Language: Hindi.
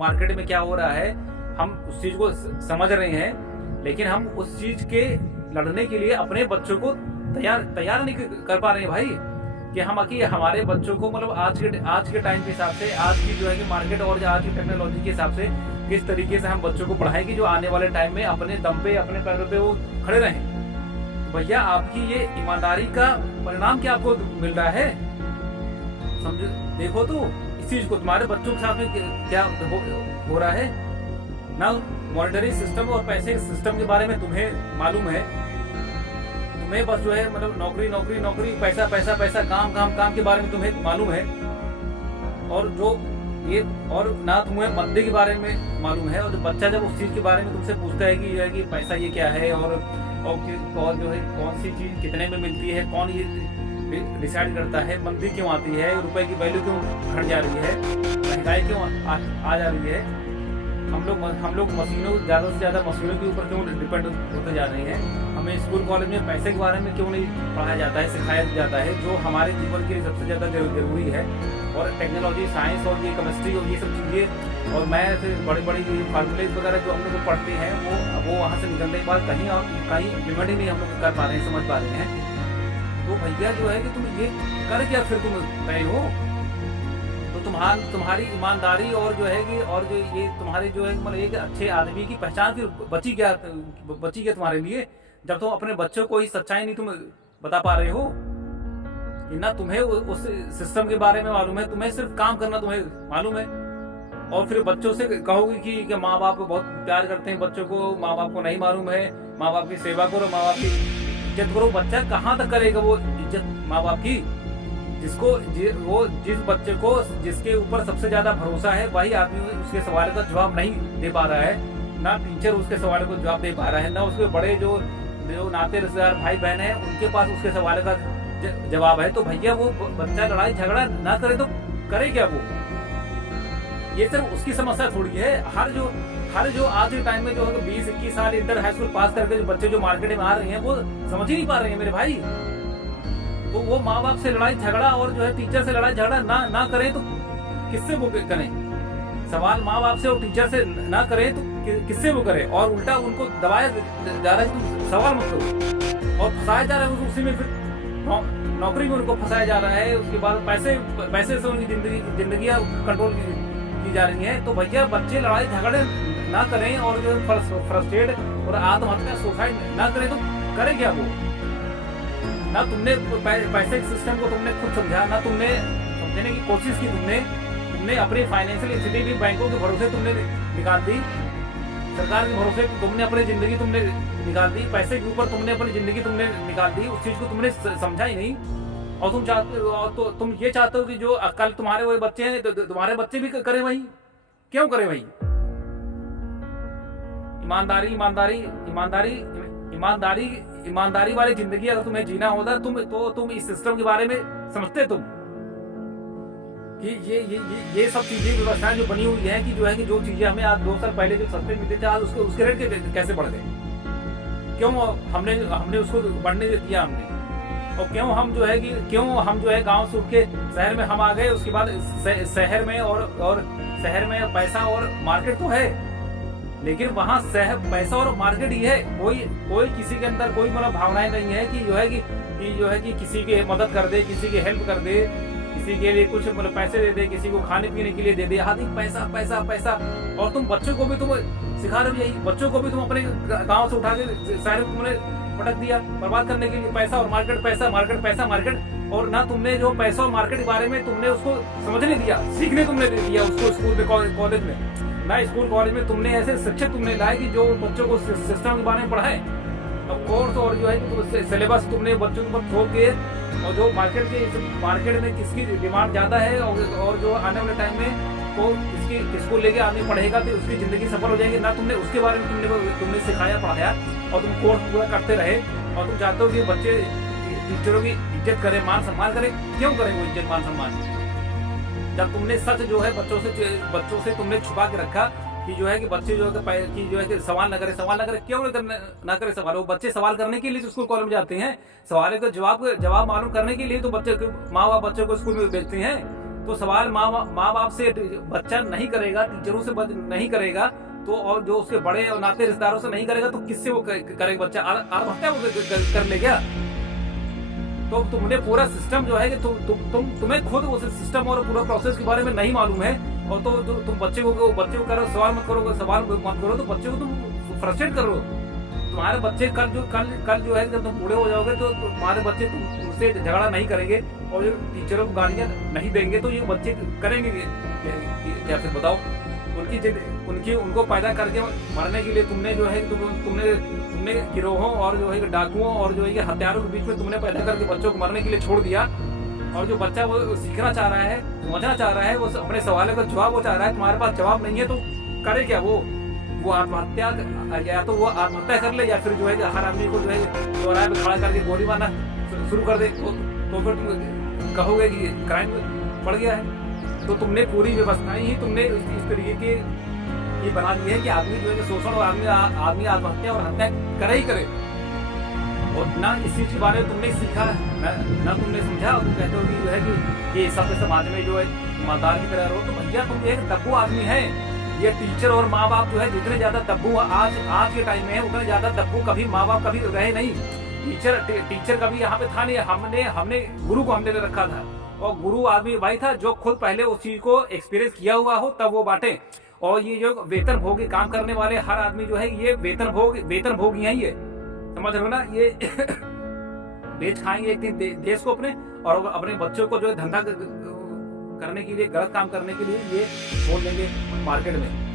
मार्केट में क्या हो रहा है हम उस चीज को समझ रहे हैं, लेकिन हम उस चीज के लड़ने के लिए अपने बच्चों को तैयार नहीं कर पा रहे हैं भाई। कि हम कि हमारे बच्चों को मतलब आज के टाइम के हिसाब से, आज की जो है कि मार्केट और आज की टेक्नोलॉजी के हिसाब से किस तरीके से हम बच्चों को पढ़ाएं कि जो आने वाले टाइम में अपने दम पे, अपने पैरों पे वो खड़े रहें। भैया आपकी ये ईमानदारी का परिणाम क्या आपको मिल रहा है? समझो, देखो तो इस चीज को तुम्हारे बच्चों के साथ में क्या हो रहा है ना। मॉनेटरी सिस्टम और पैसे के सिस्टम के बारे में तुम्हें मालूम है, तुम्हें बस जो है मतलब नौकरी नौकरी नौकरी, पैसा पैसा पैसा, काम काम काम के बारे में तुम्हें मालूम है। और जो ये और ना तुम्हें मंदी के बारे में मालूम है। और जो बच्चा जब उस चीज के बारे में तुमसे पूछता है कि जो है कि पैसा ये क्या है और जो है कौन सी चीज कितने में मिलती है, कौन ये डिसाइड करता है, मंदी क्यों आती है, रुपए की वैल्यू क्यों घट जा रही है, महंगाई क्यों आ जा रही है, हम लोग मशीनों, ज्यादा से ज्यादा मशीनों के ऊपर क्यों डिपेंड होते जा रहे हैं, हमें स्कूल कॉलेज में पैसे के बारे में क्यों नहीं पढ़ाया जाता है, सिखाया जाता है, जो हमारे जीवन के लिए सबसे ज्यादा जरूरी है। और टेक्नोलॉजी, साइंस और ये केमिस्ट्री और ये सब चीजें और मैथ, बड़ी बड़ी फार्मूलेज वगैरह जो हम लोग पढ़ते हैं वो वहाँ से निकलने के बाद कहीं इम्प्लीमेंट ही नहीं हम लोग कर पा रहे हैं, समझ पा रहे हैं। तो भैया जो है कि तुम ये कर क्या फिर तुम गए हो, तो तुम्हारी ईमानदारी और जो है कि और जो ये तुम्हारे जो है मतलब एक अच्छे आदमी की पहचान फिर बची क्या तुम्हारे लिए, जब तुम अपने बच्चों को ही सच्चाई नहीं तुम बता पा रहे हो। ना तुम्हें उस सिस्टम के बारे में मालूम है, तुम्हें सिर्फ काम करना तुम्हें मालूम है। और फिर बच्चों से कहोगे कि माँ बाप को बहुत प्यार करते हैं, बच्चों को माँ बाप को नहीं मालूम है, माँ बाप की सेवा करो, माँ बाप की इज्जत करो। बच्चा कहाँ तक करेगा वो इज्जत माँ बाप की? जिस बच्चे को जिसके ऊपर सबसे ज्यादा भरोसा है वही आदमी उसके सवाल का जवाब नहीं दे पा रहा है, ना टीचर उसके सवाल को जवाब दे पा रहा है, ना उसके बड़े जो नाते रिश्तेदार भाई बहन है उनके पास उसके सवाल का जवाब है। तो भैया वो बच्चा लड़ाई झगड़ा ना करे तो करे क्या वो? ये सिर्फ उसकी समस्या थोड़ी है। हर जो आज के टाइम में जो 20-21 साल इंटर हाई स्कूल पास करके जो बच्चे जो मार्केट में आ रहे हैं वो समझ ही नहीं पा रहे हैं मेरे भाई। तो वो माँ बाप से लड़ाई झगड़ा और जो है टीचर से लड़ाई झगड़ा ना करें तो किससे वो करें? सवाल माँ बाप से और टीचर से ना करें तो किससे वो करें? और उल्टा उनको दबाया जा रहा है तुम सवाल मत करो, और फंसाया जा रहा है उसी में, फिर नौकरी में उनको फंसाया जा रहा है। उसके बाद पैसे से उनकी जिंदगी कंट्रोल की जा रही है। तो भैया बच्चे लड़ाई झगड़े ना करें और जो फ्रस्ट्रेट और आत्महत्या सुसाइड ना करें तो करें क्या वो? ना तुमने पैसे के सिस्टम को तुमने खुद समझा, ना तुमने समझने की कोशिश की, तुमने अपनी फाइनेंशियल स्थिति भी बैंकों के भरोसे तुमने निकाल दी, सरकार के भरोसे तुमने अपनी जिंदगी तुमने निकाल दी, पैसे के ऊपर तुमने अपनी जिंदगी तुमने निकाल दी। उस चीज को तुमने समझा ही नहीं। और तुम चाहते हो तो तुम ये चाहते हो कि जो कल तुम्हारे वो बच्चे हैं तो तुम्हारे बच्चे भी करें वही। क्यों करें वही? ईमानदारी वाली जिंदगी अगर तुम्हें जीना होता तुम इस सिस्टम के बारे में समझते तुम कि ये सब चीजें व्यवस्थाएं जो बनी हुई है कि जो है कि जो चीजें हमें आज 2 साल पहले जो सस्ते मिलते थे आज उसके रेट कैसे बढ़ गए? क्यों हमने उसको बढ़ने दिया हमने? और क्यों हम जो है गांव से उठ के शहर में हम आ गए? उसके बाद शहर में और शहर में पैसा और मार्केट तो है, लेकिन वहाँ पैसा और मार्केट ही है। कोई किसी के अंदर कोई मतलब भावनाएं नहीं है कि जो है कि किसी की मदद कर दे, किसी की हेल्प कर दे, किसी के लिए कुछ मतलब पैसे दे दे, किसी को खाने पीने के लिए दे दे, आदि पैसा पैसा पैसा। और तुम बच्चों को भी तुम सिखा रहे हो यही, बच्चों को भी तुम अपने गांव से उठा के शहर में तुमने पटक दिया बर्बाद करने के लिए। पैसा और मार्केट, पैसा मार्केट, पैसा मार्केट। और ना तुमने जो पैसा और मार्केट के बारे में तुमने उसको समझने दिया, सीखने तुमने दिया उसको स्कूल में, कॉलेज में ना। स्कूल कॉलेज में तुमने ऐसे शिक्षक तुमने लाए कि जो बच्चों को सिस्टम के बारे में पढ़ाए। अब कोर्स और जो है सिलेबस तुमने बच्चों को थोप के, और जो मार्केट में किसकी डिमांड ज्यादा है और जो आने वाले टाइम में तो किसको लेके आदमी पढ़ेगा तो उसकी जिंदगी सफल हो जाएगी, ना तुमने उसके बारे में तुमने सिखाया पढ़ाया। और तुम कोर्स पूरा करते रहे और तुम चाहते हो कि बच्चे टीचरों की इज्जत करें, मान सम्मान करें। क्यों करें वो इज्जत मान सम्मान, जब तुमने सच जो है बच्चों से तुमने छुपा के रखा कि जो है कि बच्चे जो है कि सवाल न करे। क्यों ना करे सवाल? वो बच्चे सवाल करने के लिए स्कूल कॉलेज में जाते हैं, सवाल का जवाब मालूम करने के लिए तो माँ बाप बच्चों को स्कूल में भेजते हैं। तो सवाल माँ बाप से बच्चा नहीं करेगा, टीचरों से नहीं करेगा, तो और जो उसके बड़े और नाते रिश्तेदारों से नहीं करेगा, तो किससे वो करेगा बच्चा? आत्महत्या वो कर ले क्या? तो तुमने पूरा सिस्टम जो है कि तुम्हें खुद उस सिस्टम और पूरा प्रोसेस के बारे में नहीं मालूम है, और तो तुम बच्चे को करो, सवाल मत करो, तो बच्चे को तुम फ्रस्ट्रेट करो। तुम्हारे बच्चे कल जो है जब तुम बूढ़े हो जाओगे, तो तुम्हारे बच्चे तुमसे झगड़ा नहीं करेंगे और जो टीचरों को गालियां नहीं देंगे, तो ये बच्चे करेंगे क्या फिर बताओ? उनको पैदा करके मरने के लिए तुमने जो है तुमने गिरोहों और जो है डाकुओं और जो है हत्यारों के बीच में तुमने पैदा करके बच्चों को मरने के लिए छोड़ दिया। और जो बच्चा वो सीखना चाह रहा है, समझना चाह रहा है, वो अपने सवालों का जवाब वो चाह रहा है, तुम्हारे पास जवाब नहीं है, तो करे क्या? वो आत्महत्या, या तो वो आत्महत्या कर ले, या फिर जो है हर आदमी को जो है चौराहे में खड़ा करके गोली मारना शुरू कर दे, तो फिर तुम कहोगे कि क्राइम बढ़ गया है। तो तुमने पूरी व्यवस्थाएं ही तुमने इस तरीके के ये बना दी है कि आदमी जो है शोषण और आदमी आत्महत्या और हत्या करे ही करे। और ना इस चीज के बारे में तुमने सीखा, ना तुमने समझा। तुम कहते हो कि जो है कि ये सब समाज में जो है ईमानदार की तरह रहो, तो भैया तुम एक दब्बू आदमी है। ये टीचर और माँ बाप जो है जितने ज्यादा दब्बू आज के टाइम में है, उतने ज्यादा दब्बू कभी माँ बाप कभी रहे नहीं। टीचर कभी यहाँ पे था नहीं। हमने गुरु को हमने रखा था, और गुरु आदमी भाई था जो खुद पहले उस चीज को एक्सपीरियंस किया हुआ हो, तब वो बांटे। और ये जो वेतन भोगी काम करने वाले हर आदमी जो है, ये वेतन भोगी है, ये समझ रहे हो ना? ये बेच खाएंगे एक दिन देश को अपने, और अपने बच्चों को जो है धंधा करने के लिए, गलत काम करने के लिए ये छोड़ देंगे मार्केट में।